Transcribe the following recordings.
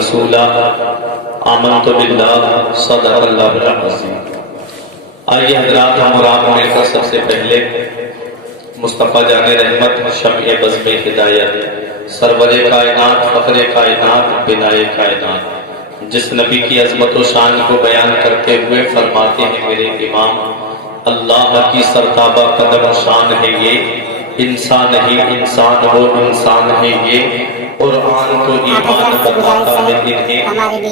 رسولا آمنت باللہ صدق اللہ العظیم۔ آئیے حضرات، ہم اور آپ مل کر سب سے پہلے مصطفیٰ جان رحمت شمع بزم ہدایت سرور کائنات فخر کائنات بنائے کائنات جس نبی کی عظمت و شان کو بیان کرتے ہوئے فرماتے ہیں میرے امام، اللہ کی سرتابہ قدم و شان ہے یہ، انسان ہی انسان ہو انسان ہے یہ، قرآن کو ایمان بتاتا ہے انہیں،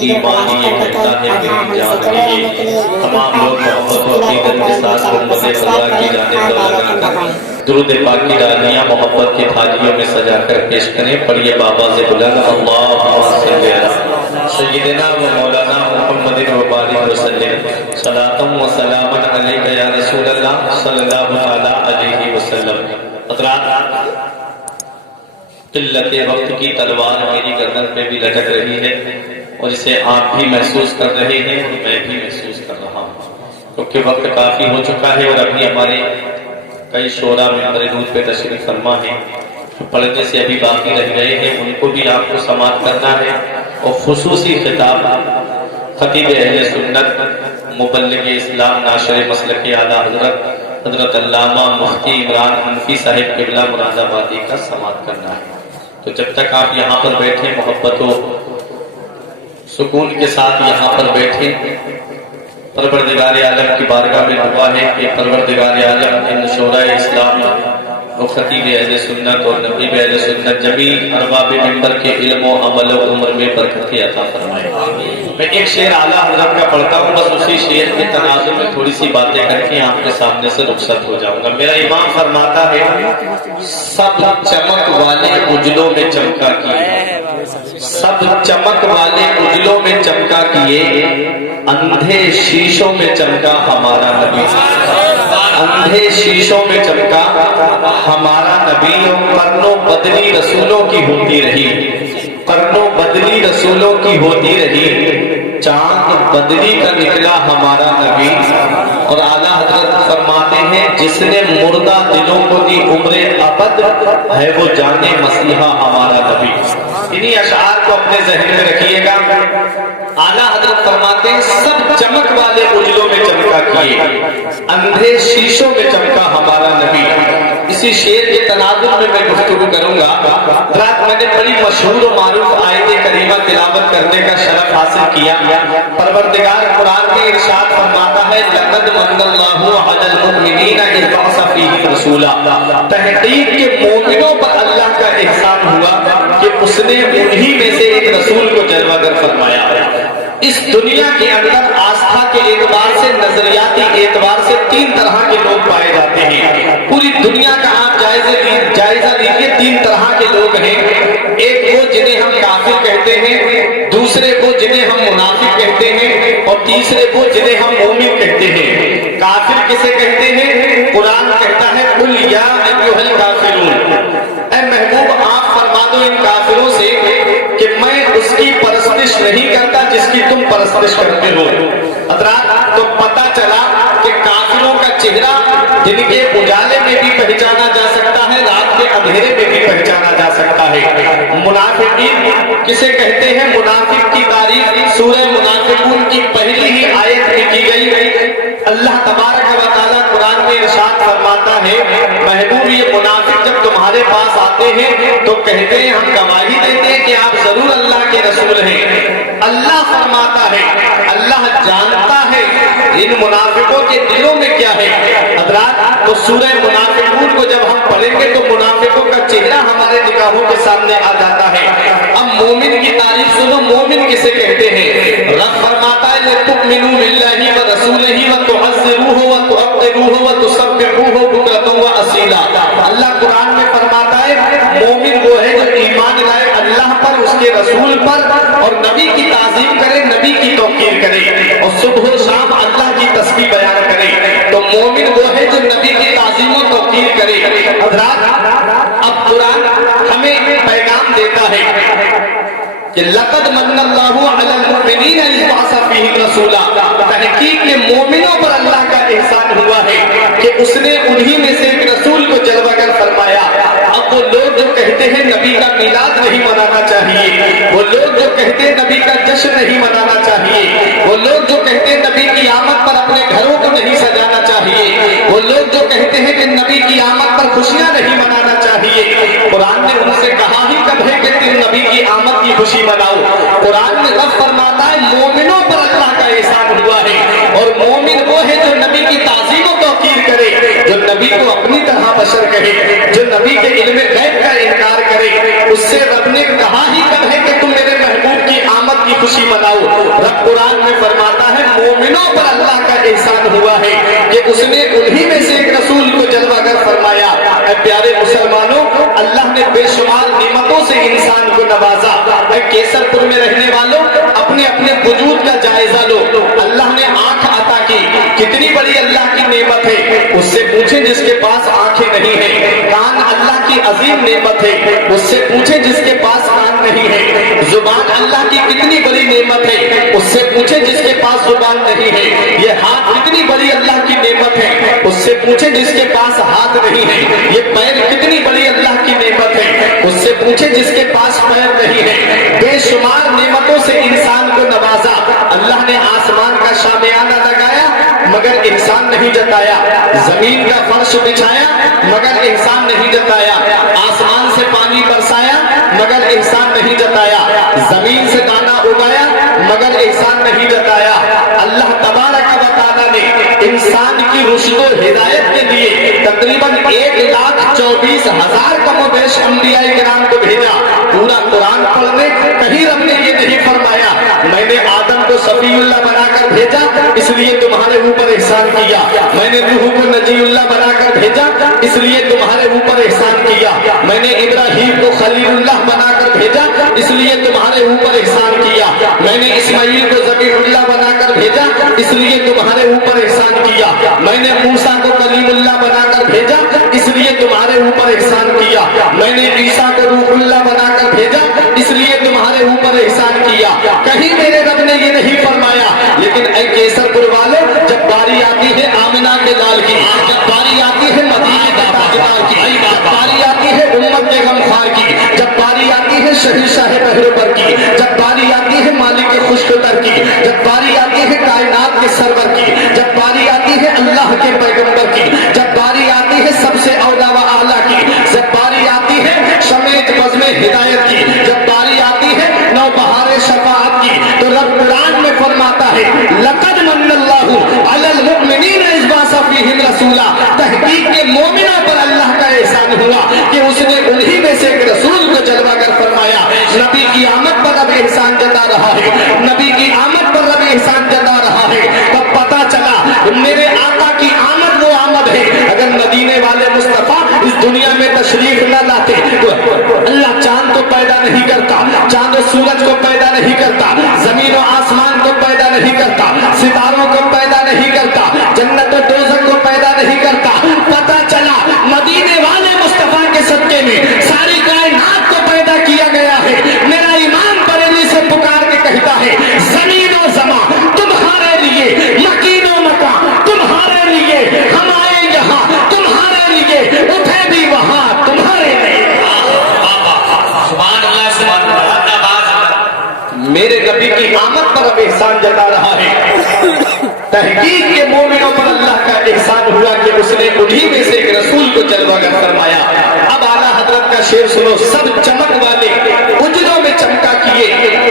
ایمان یہ کہتا ہے میری جان ہے یہ۔ تمام لوگ محبت و عقیدت کے ساتھ گنبد خدا کی جانب لگا کر درود پاک کی ڈالیاں محبت کی تھالیوں میں سجا کر پیش کریں۔ پڑھیے بابا سے بلند اللہم صلی علی سیدنا و مولانا محمد و بارک وسلم، صلاۃ و سلام علیک یا رسول اللہ صلی اللہ علیہ وسلم۔ حضرات، قلت وقت کی تلوار میری گردن پہ بھی لٹک رہی ہے اور اسے آپ بھی محسوس کر رہے ہیں اور میں بھی محسوس کر رہا ہوں، کیونکہ وقت کافی ہو چکا ہے اور ابھی ہمارے کئی شعراء ممبر نور پہ تشریف فرما ہے، پڑھنے سے ابھی باقی رہ گئے ہیں، ان کو بھی آپ کو سماعت کرنا ہے۔ اور خصوصی خطاب خطیب اہل سنت مبلغ اسلام ناشر مسلک اعلیٰ حضرت علامہ مفتی عمران حنفی صاحب قبلہ مراد آبادی کا سماعت کرنا ہے۔ تو جب تک آپ یہاں پر بیٹھیں محبت و سکون کے ساتھ یہاں پر بیٹھیں، پروردگار عالم کی بارگاہ میں دعا ہے کہ پروردگار عالم ان شعراء اسلام و خطیب اہل سنت اور نبی اہل سنت جمیع ارباب منبر کے علم و عمل و عمر میں برکت عطا فرمائے۔ میں ایک شعر اعلیٰ حضرت کا پڑھتا ہوں، بس اسی شعر کے تناظر میں تھوڑی سی باتیں کر کے آپ کے سامنے سے رخصت ہو جاؤں گا۔ میرا امام فرماتا ہے، سب چمک والے اجلوں میں چمکا کیے، سب چمک والے اجلوں میں چمکا کیے، اندھے شیشوں میں چمکا ہمارا نبی، اندھے شیشوں میں چمکا ہمارا نبی، قرنوں بدلی رسولوں کی ہوتی رہی، قرنوں بدلی رسولوں کی ہوتی رہی، چاند بدلی کا نکلا ہمارا نبی۔ اور اعلیٰ حضرت فرماتے ہیں، جس نے مردہ دلوں کو دی عمر ابد ہے وہ جانے مسیحا ہمارا نبی۔ انہی اشعار کو اپنے ذہن میں رکھیے گا۔ اعلیٰ حضرت فرماتے ہیں، سب چمک والے اجلوں میں چمکا کیے، اندھے شیشوں میں چمکا ہمارا نبی۔ اسی شعر کے تناظر میں گفتگو کروں گا۔ رات میں نے بڑی مشہور و معروف آیت کریمہ تلاوت کرنے کا شرف حاصل کیا۔ پروردگار قرآن میں ارشاد فرماتا ہے، لقد من اللہ علی المؤمنین اذ بعث فیہم رسولا، تحقیق کے مومنوں پر اللہ کا احسان ہوا کہ اس نے انہی میں سے ایک رسول کو جلوہ گر فرمایا۔ اس دنیا کے اندر آستھا کے اعتبار سے، نظریاتی اعتبار سے تین طرح کے لوگ پائے جاتے ہیں۔ پوری دنیا کا آپ جائزہ لیجیے، تین طرح کے لوگ ہیں۔ ایک وہ جنہیں ہم کافر کہتے ہیں، دوسرے وہ جنہیں ہم منافق کہتے ہیں، اور تیسرے وہ جنہیں ہم مومن کہتے ہیں۔ کافر کسے کہتے ہیں؟ قرآن کہتا ہے، قل یا ایھا الکافرون، اے محبوب آپ فرما دو ان کافروں سے کہ میں اس کی پرستش نہیں کرتا جس کی تم پرستش کرتے ہو۔ حضرات، تو پتہ چلا کہ کافروں کا چہرہ دن کے اجالے میں بھی پہچانا جا سکتا ہے، رات کے اندھیرے میں بھی پہچانا جا سکتا ہے۔ منافقین کسے کہتے ہیں؟ منافق کی تعریف سورہ منافقون کی پہلی ہی آیت میں کی گئی۔ اللہ تبارک و تعالیٰ قرآن میں ارشاد فرماتا ہے، محبوب یہ منافق جب تمہارے پاس آتے ہیں تو کہتے ہیں، ہم گواہی دیتے ہیں کہ آپ ضرور اللہ کے رسول ہیں۔ اللہ فرماتا ہے، اللہ جانتا ہے ان منافقوں کے دلوں میں کیا ہے۔ حضرات، تو سورہ منافقون کو جب ہم پڑھیں گے تو منافقوں کا چہرہ ہمارے نگاہوں کے سامنے آ جاتا ہے۔ اب مومن کی تعریف سنو، مومن کسے کہتے ہیں؟ رب فرماتا ہے، لِتُؤْمِنُوا بِاللَّهِ وَرَسُولِهِ وَتُعَزِّرُوهُ وَتُعَقِّرُوهُ وَتُسَبِّحُوهُ بُكْرَةً وَأَصِيلًا۔ اللہ قرآن میں فرماتا ہے، مومن وہ ہے جو ایمان لائے اللہ پر، اس کے رسول پر، اور نبی کی تعظیم کرے، نبی کی توقیر کرے، اور صبح و شام اللہ کی تسبیح بیان کرے۔ تو مومن وہ ہے جو نبی کی تعظیم و توقیر کرے۔ حضرات، اب قرآن ہمیں پیغام دیتا ہے کہ لقد من اللہ علی المؤمنین اذ بعث فیہم رسولا، تحقیق کے مومنوں پر اللہ کا احسان ہوا ہے کہ اس نے انہی میں سے ایک رسول کو جلوہ گر فرمایا۔ اب وہ لوگ جو کہتے ہیں نبی کا میلاد نہیں منانا چاہیے، وہ لوگ جو کہتے ہیں نبی کا جشن نہیں منانا چاہیے، وہ لوگ جو کہتے ہیں نبی کی آمد پر اپنے گھروں کو نہیں سجانا چاہیے، وہ لوگ جو کہتے ہیں کہ نبی کی آمد پر خوشیاں نہیں منانا چاہیے، قرآن نے ان سے کہا ہی کب ہے کہ تم نبی کی آمد کی خوشی مناؤ؟ قرآن میں رب فرماتا ہے مومنوں پر اللہ کا احسان ہوا ہے، اور مومن وہ ہے جو نبی کی تعظیم و توقیر کرے، جو نبی کو اپنی طرح بشر کہے، جو نبی کے علم غیب کا انکار کرے۔ اس سے رب نے کہا ہی کب ہے کہ تم میرے محبوب کی آمد کی خوشی مناؤ؟ رب قرآن میں فرماتا ہے مومنوں پر اللہ کا احسان ہوا ہے کہ اس نے انہی میں سے ایک رسول کو جلوہ گر فرمایا۔ اے پیارے مسلمانوں، اللہ نے بے شمار نعمتوں سے انسان کو نوازا۔ اے کیسر پور میں رہنے والوں، اپنے اپنے وجود کا جائزہ لو۔ اللہ نے آنکھ عطا کی، کتنی بڑی اللہ کی نعمت ہے، اس سے پوچھیں جس کے پاس آنکھیں نہیں ہیں۔ کان اللہ کی عظیم نعمت ہے، اس سے پوچھیں جس کے پاس کان نہیں ہے۔ زبان اللہ کی کتنی بڑی نعمت ہے، اس سے پوچھیں جس کے پاس زبان نہیں ہے۔ یہ ہاتھ کتنی بڑی اللہ کی نعمت ہے، اس سے پوچھیں جس کے پاس ہاتھ نہیں ہے۔ یہ پیر کتنی بڑی اللہ کی نعمت ہے، اس سے پوچھیں جس کے پاس پیر نہیں ہے۔ بے شمار نعمتوں سے انسان کو نوازا۔ اللہ نے آسمان کا شامیانہ لگایا مگر احسان نہیں جتایا، زمین کا فرش بچھایا مگر احسان نہیں جتایا، آسمان سے پانی برسایا مگر احسان نہیں جتایا، زمین سے دانا اگایا مگر احسان نہیں جتایا۔ اللہ تبارک و تعالیٰ نے انسان کی رشد و ہدایت کے لیے تقریباً 1,24,000 کم و بیش انبیاء کرام کو بھیجا۔ پورا قرآن پڑھنے کہیں رب نے یہ نہیں فرمایا میں نے آدم کو صفی اللہ بنا کر بھیجا اس لیے تمہارے اوپر احسان کیا، میں نے نوح کو نجی اللہ بنا کر بھیجا اس لیے تمہارے اوپر احسان کیا، میں نے ابراہیم کو خلیل اللہ بنا کر بھیجا اس لیے تمہارے اوپر احسان کیا، میں نے اسماعیل کو ذبیح اللہ بنا کر بھیجا اس لیے تمہارے اوپر احسان کیا، میں نے موسیٰ کو کلیم اللہ بنا کر بھیجا اس لیے تمہارے اوپر احسان کیا، میں نے عیسیٰ کو روح اللہ بنا کر بھیجا اس لیے تمہارے اوپر احسان کیا۔ کہیں میرے رب نے یہ نہیں فرمایا، لیکن اے کیسر پور والے، جب باری آتی ہے آمنہ کے لال کی، جب باری آتی ہے مدینے کے تاجدار کی، جب باری آتی ہے امت کے غمخوار کی، جب باری آتی ہے شہید شاہ بہروپر کی، جب باری آتی ہے مالک خشک تر کی، جب باری آتی ہے کائنات کے سرور کی، جب باری آتی ہے اللہ کے پیغمبر کی، جب باری آتی ہے سب سے اولیٰ و اعلیٰ کی، جب باری آتی ہے شمیت بزم ہدایت کی، جب باری آتی ہے نوبہار شفاعت کی، تو رب قرآن میں فرماتا ہے لقد من اللہ علی المؤمنین اذ بعث فیہم رسولا، تحقیق کے مومنوں پر اللہ کا احسان ہوا کہ اس نے انہی میں سے ایک رسول کو جلوہ گر فرمایا۔ نبی کی آمد پر رب احسان جتا رہا ہے، نبی کی آمد پر رب احسان جتا رہا ہے۔ تب پتا چلا میرے آقا کی آمد وہ آمد ہے، اگر مدینے والے مصطفیٰ اس دنیا میں تشریف نہ لاتے تو اللہ چاند کو پیدا نہیں کرتا، چاند و سورج کو پیدا نہیں کرتا، زمین و آسمان کو پیدا نہیں کرتا، ستاروں کو پیدا نہیں کرتا، جنت و دوزخ کو پیدا نہیں کرتا۔ پتا چلا مدینے والے مصطفیٰ کے صدقے میں ساری کائنات کو پیدا کیا گیا ہے۔ میرا ایمان بریلی سے پکار کے کہتا ہے زمین و زمان تمہارے لیے، مکین و مکان تمہارے لیے، ہم آئے یہاں تمہارے لیے، اٹھے بھی وہاں تمہارے لیے۔ میرے نبی کی آمد پر اب احسان جتا رہا ہے۔ تحقیق کے مومنوں پر اللہ کا احسان ہوا کہ اس نے انہی میں سے ایک رسول کو جلوہ گر فرمایا۔ اب اعلیٰ حضرت کا شعر سنو، سب چمک والے اجلوں میں چمکا کیے،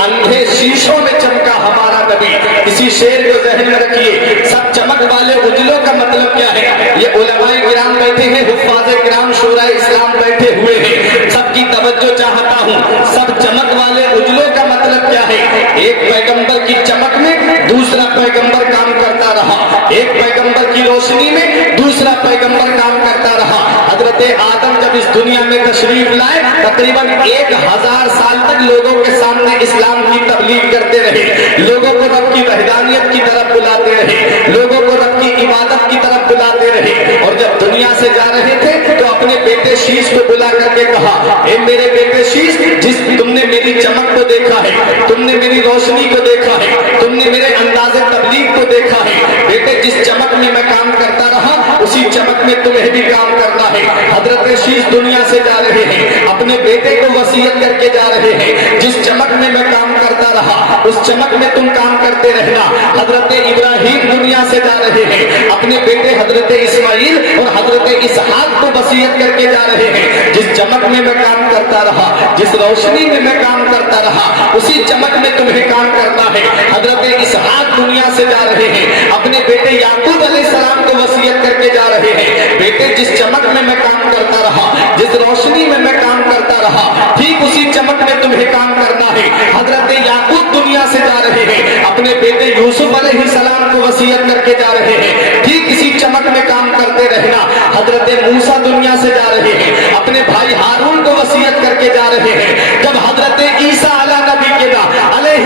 اندھے شیشوں میں چمکا ہمارا نبی۔ اسی شعر کو ذہن میں رکھیے، سب چمک والے اجلوں کا مطلب کیا ہے؟ یہ علماء کرام بیٹھے ہیں، حفاظ کرام شورائے اسلام بیٹھے ہوئے ہیں، سب کی توجہ چاہتا ہوں۔ سب چمک والے اجلوں کا مطلب کیا ہے؟ ایک پیغمبر کی چمک میں دوسرا پیغمبر کام کرتا رہا، ایک پیغمبر کی روشنی میں دوسرا پیغمبر کام کرتا رہا۔ حضرت آدم جب اس دنیا میں تشریف لائے تقریباً 1000 سال تک لوگوں کے سامنے اسلام کی تبلیغ کرتے رہے، لوگوں کو رب کی وحدانیت کی طرف بلاتے رہے، لوگوں کو رب کی عبادت کی طرف بلاتے رہے، اور جب دنیا سے جا رہے تھے تو اپنے بیٹے شیش کو بلا کر کے کہا اے میرے بیٹے شیش، جس تم نے میری چمک کو دیکھا ہے، تم نے میری روشنی کو دیکھا ہے، تم نے میرے انداز تبلیغ کو دیکھا ہے، بیٹے جس چمک میں میں کام کرتا رہا اسی چمک میں تمہیں بھی کام کرنا ہے۔ حضرت شیش دنیا سے جا رہے ہیں، اپنے بیٹے کو وصیت کر کے جا رہے ہیں، جس چمک میں میں کام کرتا رہا اس چمک میں تم کام کرتے رہنا۔ حضرت ابراہیم دنیا سے جا رہے ہیں، اپنے بیٹے حضرت اسماعیل اور حضرت اسحاق کو وصیت کر کے جا رہے ہیں، جس چمک میں میں کام کرتا رہا، جس روشنی میں میں کام کرتا رہا اسی چمک میں تمہیں کام کرنا ہے۔ حضرت اسحاق دنیا سے جا رہے ہیں، اپنے بیٹے یعقوب علیہ السلام کو وصیت کر کے جا رہے ہیں، بیٹے جس چمک میں میں کام کرتا رہا، جس روشنی میں میں کام کرتا رہا ٹھیک اسی چمک میں تمہیں کام کرنا ہے۔ حضرت یعقوب دنیا سے جا رہے ہیں، اپنے بیٹے یوسف علیہ السلام کو وصیت کر کے جا رہے ہیں، ٹھیک اسی چمک میں کام کرتے رہنا۔ حضرت موسیٰ دنیا سے جا رہے ہیں، اپنے بھائی ہارون کو وصیت کر کے جا رہے ہیں۔ جب حضرت عیسیٰ علیہ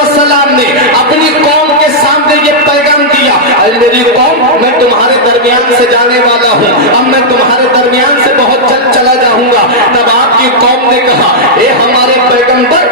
السلام نے اپنی قوم کے سامنے یہ پیغام دیا، اے میری قوم میں تمہارے درمیان سے جانے والا ہوں، اب میں تمہارے درمیان سے بہت جلد چلا جاؤں گا، تب آپ کی قوم نے کہا اے ہمارے پیغمبر،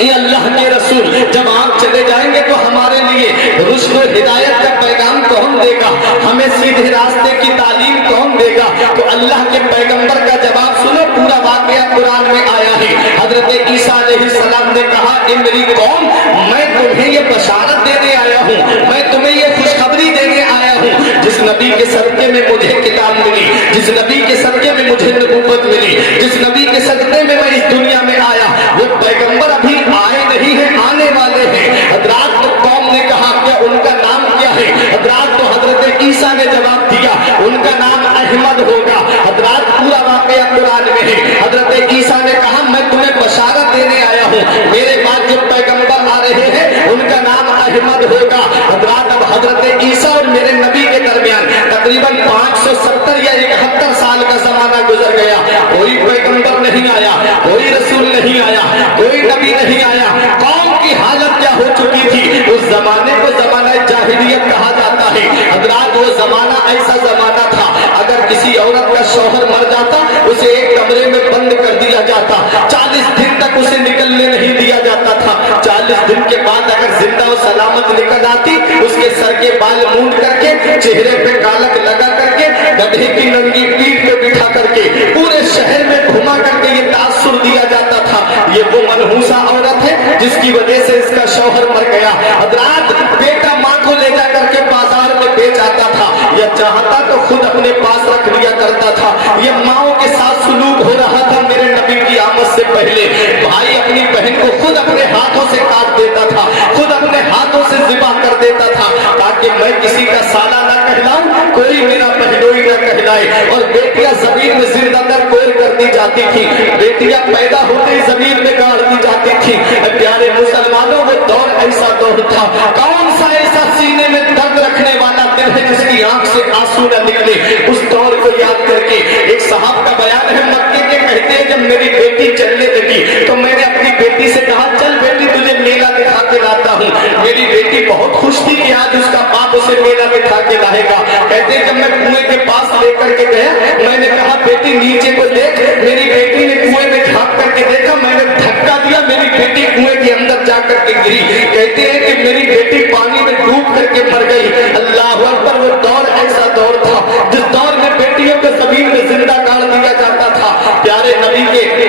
اے اللہ کے رسول، جب آپ چلے جائیں گے تو ہمارے لیے رشد و ہدایت کا پیغام کون دے گا، ہمیں سیدھے راستے کی تعلیم کون دے گا؟ تو اللہ کے پیغمبر کا جواب سنو، پورا واقعہ قرآن میں آیا ہے۔ حضرت عیسیٰ علیہ السلام نے کہا اے میری قوم میں تمہیں یہ بشارت دینے آیا ہوں، میں تمہیں یہ خوشخبری دینے آیا ہوں، جس نبی کے صدقے میں مجھے کتاب ملی، جس نبی کے صدقے میں مجھے نبوت ملی، جس نبی کے صدقے میں میں اس دنیا میں آیا، وہ پیغمبر ابھی آئے نہیں ہیں، آنے والے ہیں۔ حضرات تو قوم نے کہا کہ ان کا نام کیا ہے؟ حضرات تو حضرت عیسیٰ نے جواب دیا ان کا نام احمد ہوگا۔ حضرات پورا واقعہ قرآن میں ہے۔ حضرت عیسیٰ نے کہا میں تمہیں بشارت دینے آیا ہوں، میرے بعد جو پیغمبر آ رہے ہیں ان کا نام احمد ہوگا۔ حضرات اب حضرت عیسیٰ اور میرے نبی کے درمیان تقریباً 570 یا 71 سال کا زمانہ گزر گیا، کوئی پیغمبر نہیں آیا، کوئی رسول نہیں آیا، کوئی نبی نہیں آیا۔ قوم کی حالت کیا ہو چکی تھی؟ اس زمانے کو زمانہ جاہلیت کہا جاتا ہے۔ حضرات وہ زمانہ ایسا زمانہ تھا، اگر کسی عورت کا شوہر مر جاتا اسے ایک کمرے میں بند کر دیا جاتا، 40 دن تک اسے نکلنے نہیں دیا جاتا تھا۔ 40 دن کے بعد اگر زندہ و سلامت نکل آتی اس کے سر کے بال مونڈ کر کے، چہرے پہ کالک لگا کر کے، گدھے کی ننگی پیٹھ پہ بٹھا کر کے پورے شہر میں گھما کر کے یہ تاثر دیا جاتا تھا یہ وہ منحوسہ عورت ہے جس کی وجہ سے اس کا شوہر مر گیا۔ حضرات بیٹا ماں کو لے جا کر کے بازار میں بیچ آتا تھا، یا چاہتا تو خود اپنے پاس رکھ لیا کرتا تھا۔ یہ ماؤں کے ساتھ سلوک ہو رہا تھا میرے نبی کی آمد سے پہلے۔ بھائی اپنی بہن کو خود اپنے ہاتھوں سے کاٹ دیتا تھا، خود اپنے ہاتھوں سے ذبح کر دیتا تھا تاکہ میں کسی کا سالہ نہ کہلاؤں، کوئی میرا پہلوئی نہ کہلائے۔ اور بیٹیاں زمین میں زندہ در کوئی کر دی جاتی تھی، بیٹیاں پیدا ہوتے ہی زمین میں گاڑ دی جاتی تھی۔ پیارے مسلمانوں وہ دور ایسا دور تھا، کون سا ایسا سینے میں درد رکھنے والا دل ہے جس کی آنکھ سے آنسو نہ نکلے؟ اس دور کو یاد کر کے ایک صاحب کا بیان ہے مکے کے، کہتے ہیں جب میری بیٹی چلنے لگی تو میں نے اپنی بیٹی سے کہا چل بیٹی تجھے میلہ دکھا کے لاتا ہوں۔ میری بیٹی بہت خوش تھی کہ آج اس کا باپ اسے میلہ دکھا کے لائے گا۔ کہتے ہیں جب میں کنویں کے پاس لے کر کے گیا میں نے کہا بیٹی نیچے کو دیکھ، میری بیٹی نے کنویں میں جھانک کر کے دیکھا، میں نے دھکا دیا، میری بیٹی کنویں کے اندر جا کر کے گری۔ کہتے ہیں کہ میری بیٹی پانی میں ڈوب کر کے مر گئی۔ اللہ اکبر، وہ دور ایسا دور تھا جس دور میں بیٹیوں کو زمین میں زندہ گاڑ دیا جاتا تھا۔ پیارے نبی کے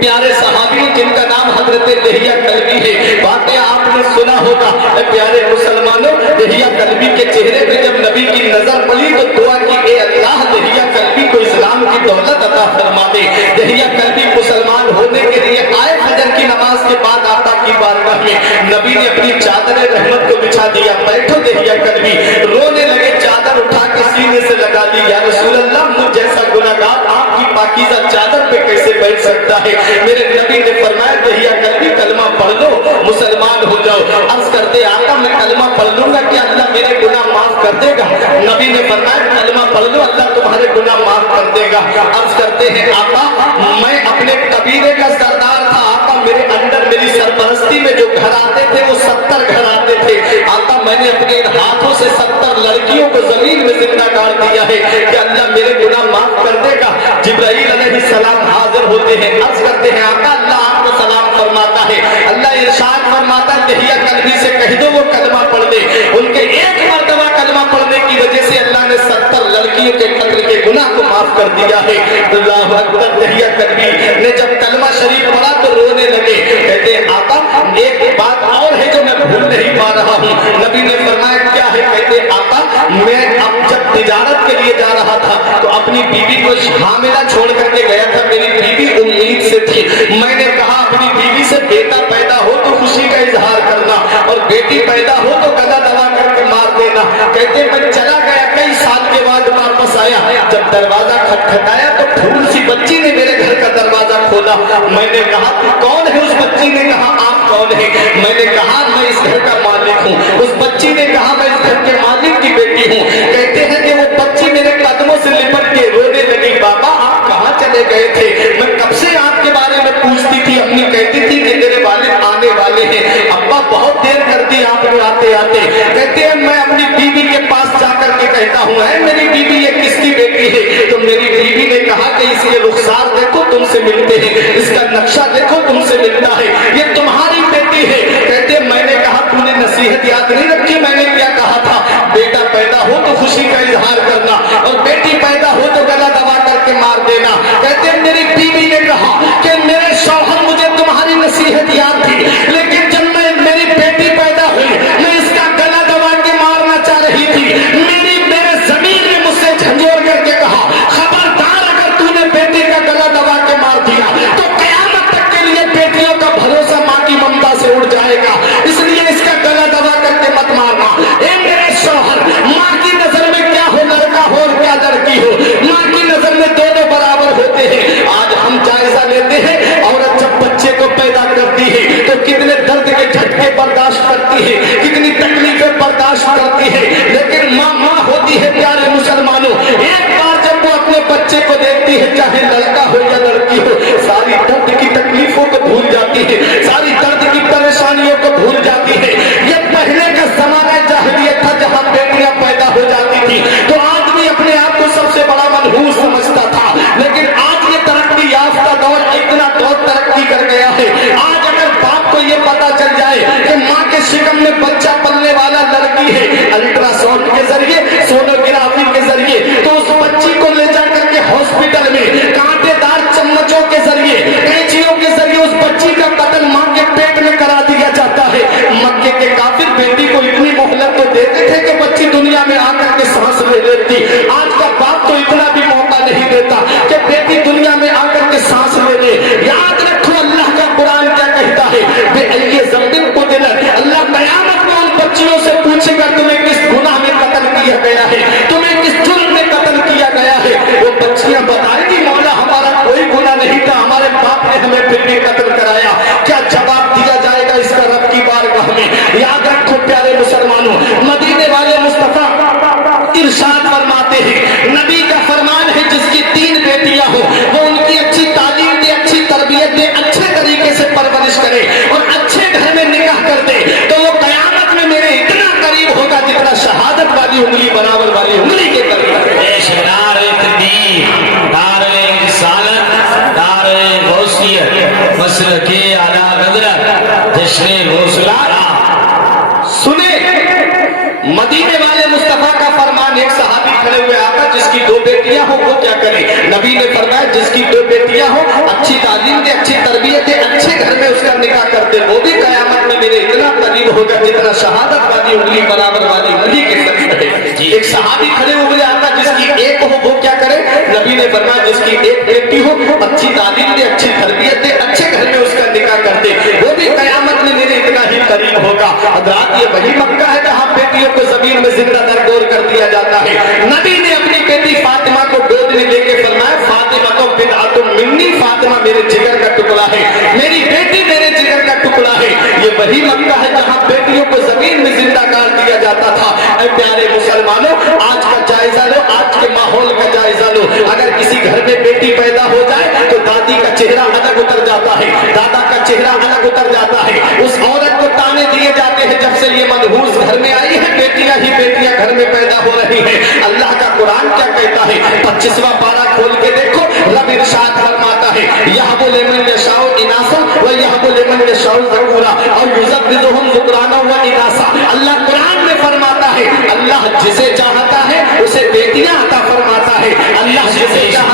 پیارے صحابی جن کا نام حضرت دہیہ کلبی ہے، واقعہ آپ نے سنا ہوگا۔ پیارے مسلمانوں دہیہ کلبی کے چہرے پہ جب نبی کی نظر پڑی تو دعا کی اے اللہ دہیہ کلبی کو اسلام کی دولت عطا فرما دے۔ دہیہ کلبی مسلمان ہونے کے لیے آئے، فجر کی نماز کے بعد آقا کی بارگاہ میں نبی نے اپنی چادر رحمت کو بچھا دیا، بیٹھو دہیہ کلبی۔ رونے لگے، چادر اٹھا کے سینے سے لگا دی، یا رسول اللہ مجھ جیسا گناہگار آپ کی پاکیزہ چادر پہ کیسے بیٹھ سکتا ہے؟ میرے نبی نے فرمایا دہیہ کلبی کلمہ پڑھ لو مسلمان ہو جاؤ۔ عرض کرتے آقا میں کلمہ پڑھ لوں گا کہ اللہ میرے گناہ معاف کر دے گا؟ نبی نے فرمایا کلمہ پڑھ لو اللہ تمہارے گناہ معاف کر دے گا۔ عرض کرتے ہیں آقا میں اپنے قبیلے کا سردار تھا، آقا میرے اندر میری سرپرستی میں جو گھر آتے تھے وہ 70 گھر آتے تھے، آقا میں نے اپنے ہاتھوں سے 70 لڑکیوں کو زمین میں زندہ گاڑ دیا ہے کہ اللہ میرے گناہ معاف کر دے گا۔ جبرائیل علیہ السلام حاضر ہوتے ہیں، عرض کرتے ہیں آقا اللہ آپ کو سلام فرماتا ہے۔ اللہ ارشاد فرماتا ہے دہیہ کلبی سے کہہ دو وہ کلمہ پڑھ دے۔ ان کے ایک مرتبہ کلمہ پڑھنے کی وجہ سے اللہ نے 70 لڑکیوں کے قتل کے گناہ کو معاف کر دیا ہے۔ اللہ اکبر۔ دہیہ کلبی نے جب کلمہ شریف پڑھا تو رونے لگے، کہتے آقا ایک بات اور ہے جو میں بھول نہیں پا رہا ہوں۔ نبی نے فرمایا کیا ہے؟ کہتے آقا میں اب جب تجارت کے لیے جا رہا تھا تو اپنی بیوی کو حاملہ چھوڑ کر کے گیا تھا، میری بیوی امید سے تھی، میں نے کہا اپنی بیوی سے بیٹا پیدا ہو تو خوشی کا اظہار کرنا اور بیٹی پیدا ہو تو گلا دبا کر کے مار دینا۔ کہتے میں چلا گیا، کئی سال کے بعد واپس آیا، جب دروازہ کھٹکھٹایا تو پھول سی بچی نے میرے گھر کا دروازہ کھولا۔ میں نے کہا تو کون ہے؟ اس بچی نے کہا آپ کون ہیں؟ میں نے کہا میں اس گھر کا مالک ہوں۔ اس بچی نے کہا میں اس گھر کے مالک کی بیٹی ہوں۔ کہتے ہیں کہ وہ بچی میرے قدموں سے لپٹ کے رونے لگی، بابا آپ کہاں چلے گئے تھے؟ میں کب سے آپ کے بارے میں پوچھتی تھی، امی کہتی تھی کہ تیرے والد آنے والے ہیں، ابا بہت دیر کر دی آپ کو آتے آتے۔ کہتے ہیں میں اپنی بیوی کے پاس جا کر کے کہتا ہوں اے میری بیوی یہ کس کی بیٹی ہے؟ تو میری بیوی نے کہا کہ اس کے رخسار دیکھو تم سے ملتے ہیں، اس کا نقشہ دیکھو تم سے ملتا ہے، یہ تمہاری بیٹی ہے۔ کہتے میں نے کہا تو نے نصیحت یاد نہیں رکھی؟ میں نے کیا کہا تھا؟ بیٹا پیدا ہو تو خوشی کا اظہار کرنا اور بیٹی پیدا ہو تو گلا دبا کر کے مار دینا۔ کہتے ہیں میری بیوی نے کہا کہ میرے شوہر مجھے تمہاری نصیحت یاد تھی، لیکن جب میری بیٹی پیدا ہوئی میں اس کا گلا دبا کے مارنا چاہ رہی تھی۔ میرے ضمیر نے مجھ سے جھنجھوڑ کر کے کہا خبردار اگر تو نے بیٹی کا گلا دبا کے مار دیا تو قیامت تک کے لیے بیٹیوں کا بھروسہ ماں کی ممتا سے اڑ جائے گا، اس لیے اس کا گلا دبا کر کے مت مارنا۔ اے میرے شوہر، ماں کی نظر میں کیا ہو، لڑکا ہو اور کیا لڑکی ہو، ماں کی نظر میں دونوں برابر ہوتے ہیں۔ آج ہم جائزہ لیتے ہیں عورت جب بچے کو پیدا کرتی ہے تو کتنے درد کے جھٹکے برداشت کرتی ہے، کتنی تکلیفیں برداشت کرتی ہے، لیکن ماں ماں ہوتی ہے پیارے مسلمانوں۔ ایک بار جب وہ اپنے بچے کو دیکھتی ہے، چاہے لڑکا ہو یا لڑکی ہو، ساری درد کی تکلیفوں کو بھول جاتی ہے، ساری درد کی پریشانیوں کو بھول جاتی ہے۔ یہ پہلے کا زمانہ جاہلیت تھا جہاں بیٹیاں پیدا ہو جاتی تھی تو آدمی اپنے آپ کو سب سے بڑا منحوس سمجھتا تھا، لیکن آج یہ ترقی یافتہ دور اتنا دور ترقی کر گیا ہے۔ آج اگر باپ کو یہ پتا چل جائے کہ ماں کے شکم میں بچہ پلنے والا لڑکی ہے، الٹرا ساؤنڈ کے ذریعے، سونوگرافی کے ذریعے، تو اس بچی کو لے جا کر کے ہاسپٹل میں کانٹے دار چمچوں کے ذریعے، قینچیوں کے ذریعے اس بچی کا قتل ماں کے پیٹ میں کرا دیا جاتا ہے۔ مکے کے کافر بیٹی کو اتنی مہلت تو دیتے تھے کہ بچی دنیا میں آ کر کے سانس لے لیتی، آج کا باپ تو اتنا بھی موقع نہیں دیتا کہ بیٹی دنیا میں آ کر کے سانس لے لے۔ یاد رکھو اللہ کا قرآن کیا کہتا ہے، بے ای ذنب قتلت، اللہ قیامت میں ان بچیوں سے پوچھے گا تمہیں کس گناہ میں قتل کیا گیا ہے، تمہیں کس جرم میں قتل کیا گیا ہے؟ وہ بچیاں بتائیں گی مولا ہمارا کوئی گناہ نہیں تھا، ہمارے باپ نے ہمیں پھر بھی قتل کرایا۔ کیا جواب دیا جائے گا اس کا رب کی بارگاہ میں؟ یاد رکھو پیارے مسلمانوں، مدینے والے مصطفیٰ ارشاد فرماتے ہیں، نبی کا فرمان ہے جس کی 3 بیٹیاں ہو وہ ان کی اچھی تعلیم دے، اچھی تربیت دے، اچھے طریقے سے پرورش کرے اور اچھے گھر میں نکاح کر دے تو وہ قیامت میں میرے اتنا قریب ہوگا جتنا شہادت والی انگلی برابر والی انگلی کے قریب ہے۔ مدینے والے مصطفیٰ کا فرمان، ایک صحابی کھڑے ہوئے آقا جس کی 2 بیٹیاں ہوں وہ کیا کرے؟ نبی نے فرمایا جس کی 2 بیٹیاں ہوں اچھی تعلیم دے، اچھی تربیت دے، اچھے گھر میں اس کا نکاح کر دے، وہ بھی قیامت میں میرے اتنا قریب ہوگا جتنا شہادت والی انگلی برابر والی انگلی کے قریب ہے۔ ایک صحابی کھڑے ہوئے آقا جس کی 1 ہو وہ کیا کرے؟ نبی نے فرمایا جس کی 1 بیٹی ہو اچھی تعلیم دے، اچھی تربیت دے، اچھے گھر میں اس کا نکاح کر دے، وہ بھی قیامت میں میرے اتنا ہی قریب ہوگا۔ حضرات یہ وہی مکہ ہے جہاں بیٹیوں کو زمین میں زندہ درگور کر دیا جاتا ہے۔ نبی نے اپنی بیٹی فاطمہ کو گود میں لے کے فرمایا فاطمہ تو بدعۃ منی، فاطمہ میرے جگر کا ٹکڑا ہے، میری بیٹی میرے جگر کا ٹکڑا ہے۔ یہ وہی مکہ ہے جہاں بیٹیوں کو زمین میں زندہ کر دیا جاتا تھا۔ اے پیارے مسلمانوں، آج کا جائزہ لو، آج کے ماحول کا جائزہ لو۔ اگر کسی گھر میں بیٹی پیدا ہو جائے تو دادی کا چہرہ الگ اتر جاتا ہے، دادا کا چہرہ الگ اتر جاتا ہے، اس عورت کو تانے دیے جاتے ہیں جب سے یہ منحوس گھر میں آئی ہے بیٹیاں ہی بیٹیاں گھر میں پیدا ہو رہی ہیں۔ اللہ کا قرآن کیا کہتا ہے؟ 25واں پارہ کھول کے دیکھو، رب ارشاد فرماتا ہے یہب لمن یشاء اناثا ویہب لمن یشاء ذکورا اور یزوجہم ذکرانا و اناثا۔ اللہ قرآن میں فرماتا ہے اللہ جسے چاہتا ہے اسے بیٹیاں عطا فرماتا ہے، اللہ جسے چاہتا